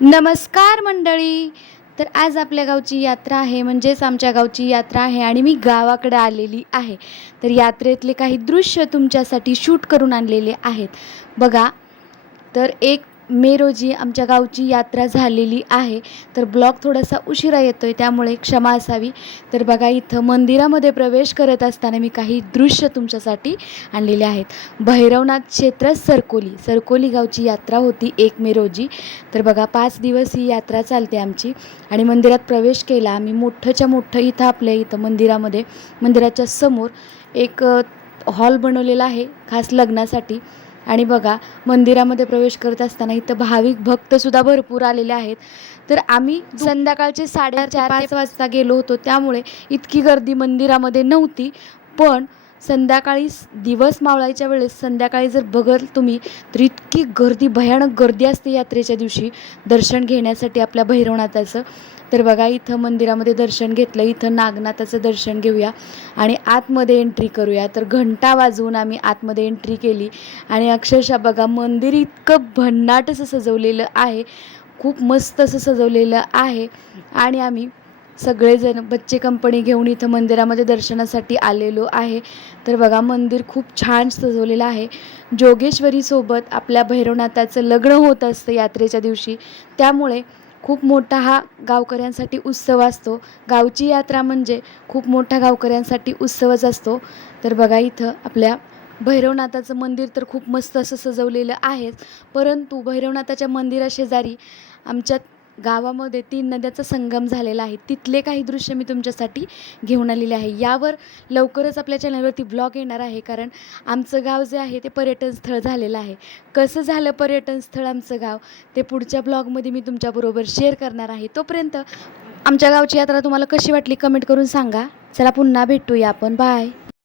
नमस्कार मंडळी. तर आज आपल्या गावची यात्रा आहे म्हणजेच आमच्या गावची यात्रा आहे आणि मी गावाकडे आलेली आहे. तर यात्रेतले काही दृश्य तुमच्यासाठी शूट करून आणलेले आहेत. बघा तर एक मे रोजी आमच्या गावची यात्रा झालेली आहे तर ब्लॉग थोडासा उशिरा येतो आहे त्यामुळे क्षमा असावी. तर बघा इथं मंदिरामध्ये प्रवेश करत असताना मी काही दृश्य तुमच्यासाठी आणलेले आहेत. भैरवनाथ क्षेत्र सरकोली. सरकोली गावची यात्रा होती एक मे रोजी. तर बघा पाच दिवस ही यात्रा चालते आमची. आणि मंदिरात प्रवेश केला आम्ही मोठंच्या मोठं इथं आपल्या इथं मंदिरामध्ये मंदिराच्या समोर एक हॉल बनवलेला आहे खास लग्नासाठी. आणि बघा मंदिरामध्ये प्रवेश करत असताना इथं भाविक भक्तसुद्धा भरपूर आलेले आहेत. तर आम्ही संध्याकाळचे साडेचार पाच वाजता गेलो होतो त्यामुळे इतकी गर्दी मंदिरामध्ये नव्हती. पण संध्याकाळी दिवस मावळायच्या वेळेस संध्याकाळी जर बघल तुम्ही तर इतकी गर्दी भयानक गर्दी असते यात्रेच्या दिवशी दर्शन घेण्यासाठी आपल्या भैरवनाथाचं. तर बघा इथं मंदिरामध्ये दर्शन घेतलं इथं नागनाथाचं दर्शन घेऊया आणि आतमध्ये एंट्री करूया. तर घंटा वाजवून आम्ही आतमध्ये एंट्री केली आणि अक्षरशः बघा मंदिर इतकं भन्नाट असं सजवलेलं आहे. खूप मस्त असं सजवलेलं आहे आणि आम्ही सगळेजण बच्चे कंपनी घेऊन इथं मंदिरामध्ये दर्शनासाठी आलेलो आहे. तर बघा मंदिर खूप छान सजवलेलं आहे. जोगेश्वरीसोबत आपल्या भैरवनाथाचं लग्न होत असतं यात्रेच्या दिवशी. त्यामुळे खूप मोठा हा गावकऱ्यांसाठी उत्सव असतो. गावची यात्रा म्हणजे खूप मोठा गावकऱ्यांसाठी उत्सवच असतो. तर बघा इथं आपल्या भैरवनाथाचं मंदिर तर खूप मस्त असं सजवलेलं आहेच परंतु भैरवनाथाच्या मंदिराशेजारी आमच्या गावामध्ये तीन नद्याचा संगम झालेला आहे. तिथले काही दृश्य मी तुमच्यासाठी घेऊन आलेले आहे. यावर लवकरच आपल्या चॅनलवरती ब्लॉग येणार आहे कारण आमचं गाव जे आहे ते पर्यटन स्थळ झालेलं आहे. कसं झालं पर्यटन स्थळ आमचं गाव? ते पुढच्या ब्लॉगमध्ये मी तुमच्याबरोबर शेअर करणार आहे. तोपर्यंत आमच्या गावची यात्रा तुम्हाला कशी वाटली कमेंट करून सांगा. चला पुन्हा भेटूया आपण. बाय.